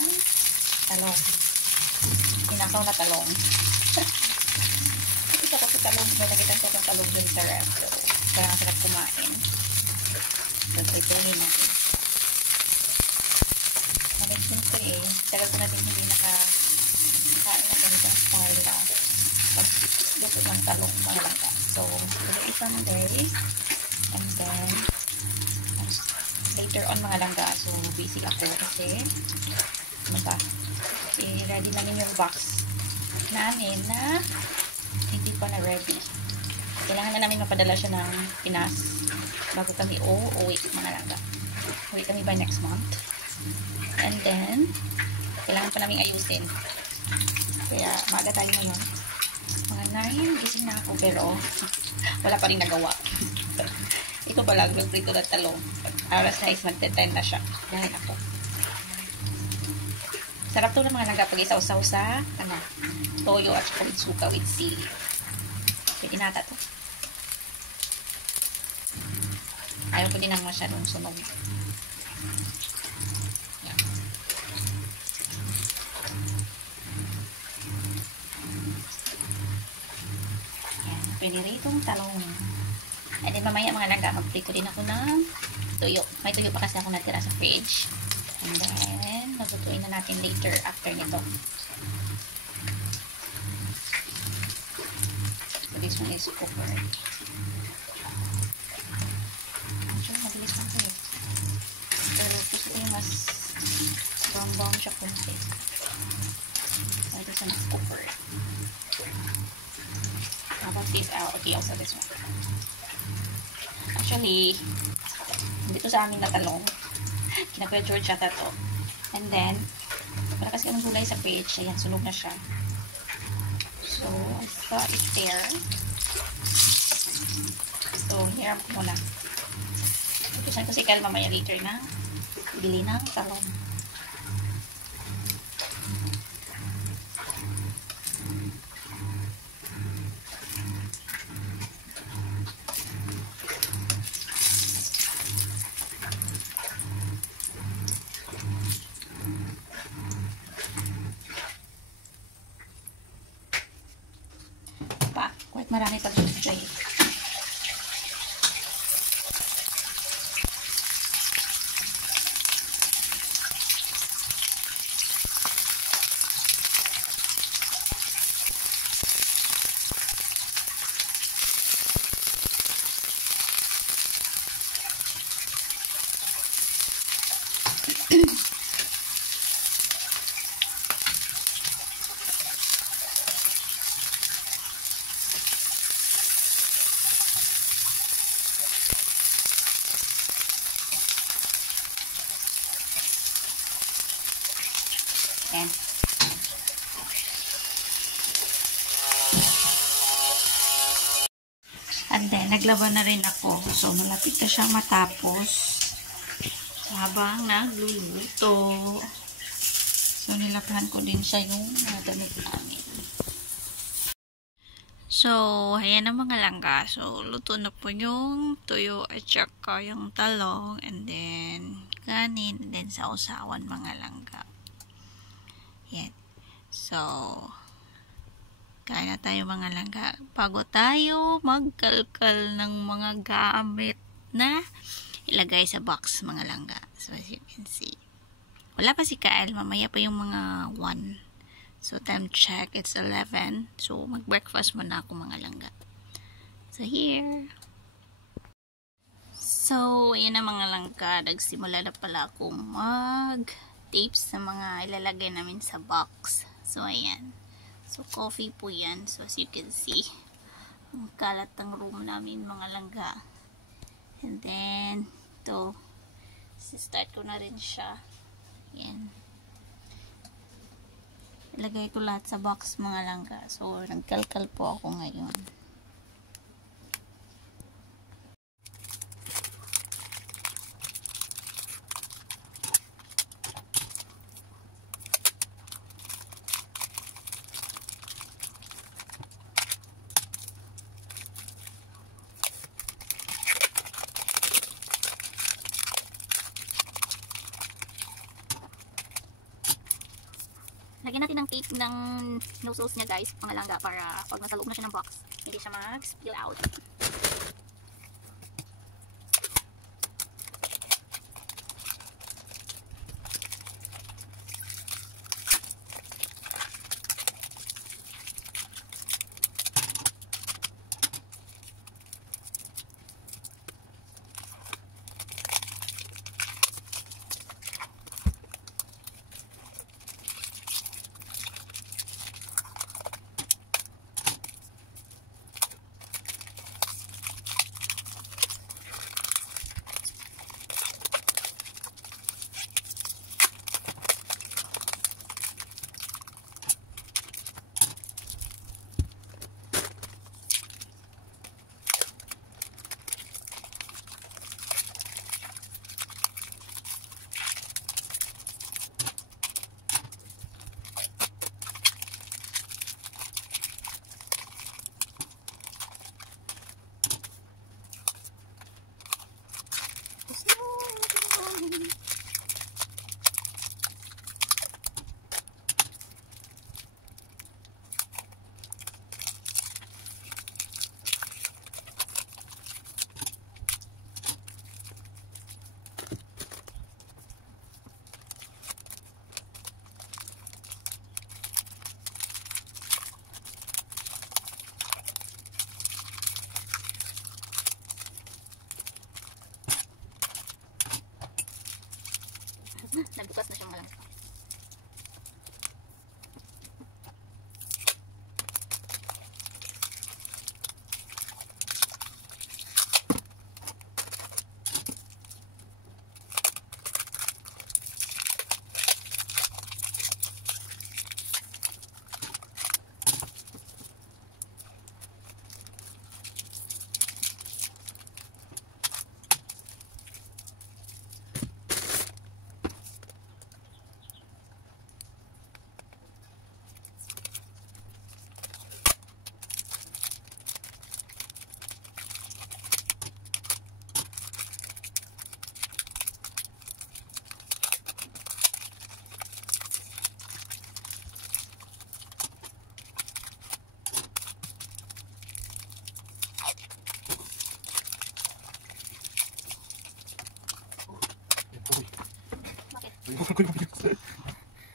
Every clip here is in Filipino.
ng talong. Pinakaw na talong. Nakita ko sa talong. May nakita ko ng talong dun sa ref. So, parang sarap kumain. So, ituloy natin. Namin ko eh. Tagal ko na din hindi nakakain na ganitong style na pagluto ng talong mga langka. So, isang guys. And then, later on mga langga. So, busy ako kasi ano ba? I-ready namin yung box namin na hindi pa na ready. Kailangan na namin mapadala siya ng Pinas bago kami uuwi mga langga. Uwi kami by next month. And then, kailangan pa namin ayusin. Kaya, maaga tayo ngayon. Mga 9, gising na ako pero wala pa rin nagawa. Ito pa lang, nagprito na talong. Aras na is magte-10 na siya. Dahil ako. Sarap to ng mga nagapag-isaw-saw sa toyo at saka with suka with sili. Pwede nata to. Ayaw ko din ang masyadong sunog. Yan. Yan. Pwede rin talong. And then mamaya mga langga, mag-prito din ako ng tuyo. May tuyo pa kasi ako natira sa fridge. And then, maglutuin na natin later after nito. So this one is covered. Medyo mabilis lang ito. Pero gusto ko yung mas brown siya kunti. So this one is covered. How about this? Okay, also this one. Actually, dito sa amin na talong. Kinakuya George yata to. And then, wala kasi kaming gulay sa fridge. Ayan, sunog na siya. So, I saw it there. So, hiram ko muna. Tutusan ko si Kyle mamaya later na bili ng talong. Marami pag tray. Ayan. And then, naglaban na rin ako. So, malapit na siyang matapos. So, habang nagluluto. So, nilapahan ko din siya yung mga damit namin. So, ayan ang mga langga. So, luto na po yung tuyo at saka yung talong. And then, kanin. And then, sausawan mga langga. Yan. So, kain na tayo mga langga. Bago tayo magkalkal ng mga gamit na ilagay sa box mga langga. So, as you can see. Wala pa si Kyle. Mamaya pa yung mga 1. So, time check. It's 11. So, mag-breakfast muna ako mga langga. So, here. So, ayan na mga langga. Nagsimula na pala akong tapes na mga ilalagay namin sa box. So, ayan. So, coffee po yan. So, as you can see, ang kalat ng room namin, mga langga. And then, ito, start ko na rin siya. Ayan. Ilagay ko lahat sa box, mga langga. So, nagkalkal po ako ngayon. Lagyan natin ng cake ng nozzles niya guys, pangalangga, para pag nasa loob na siya ng box, hindi siya mag-spill out. Nagbukas na siyang malangka.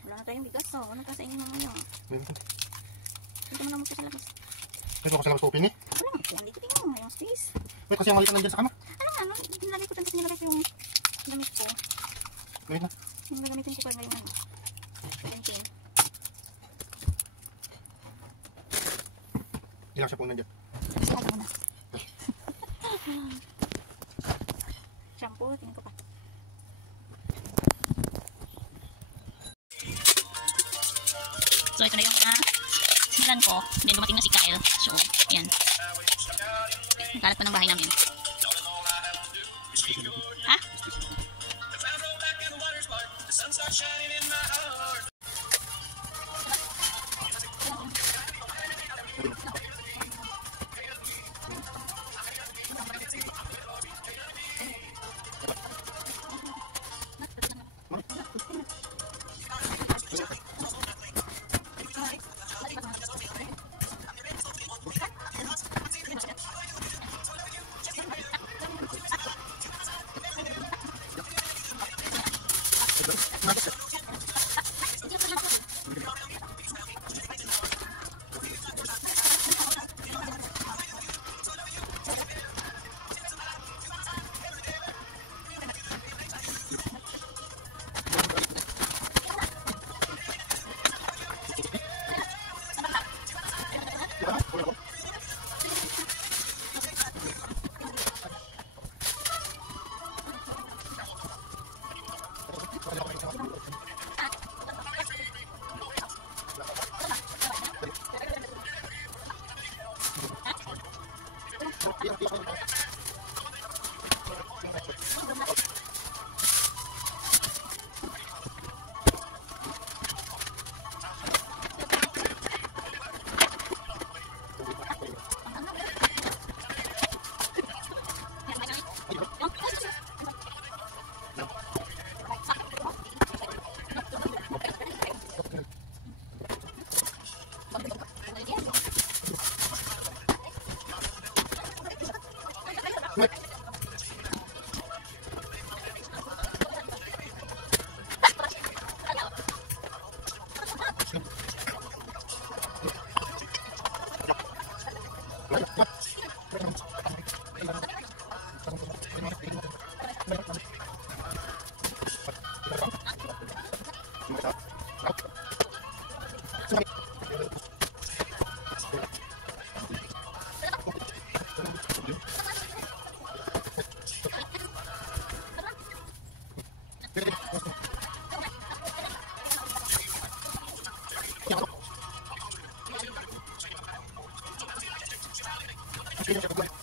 Wala na tayong bigas, so ano ka sa inyo mamaya? Dito mo lang mo sa labas. Dito ko sa labas ko open eh? Wala nga po, dito tingnan mo, yung space. Wait, kasi ang maliit nandiyan sa kama. Ano, nilagay ko dyan, tapos nilagay ko yung gamit ko. Wait na. Yung gagamitin ko pa ngayon, ano. Painting. Ilang siya po nandiyan. Lagi mo na. Shampoo, tingnan ko pa. So, ito na yung simulan ko. Then, dumating na si Kyle. So, ayan. Nagkalat pa ng bahay namin. Ha? Sige,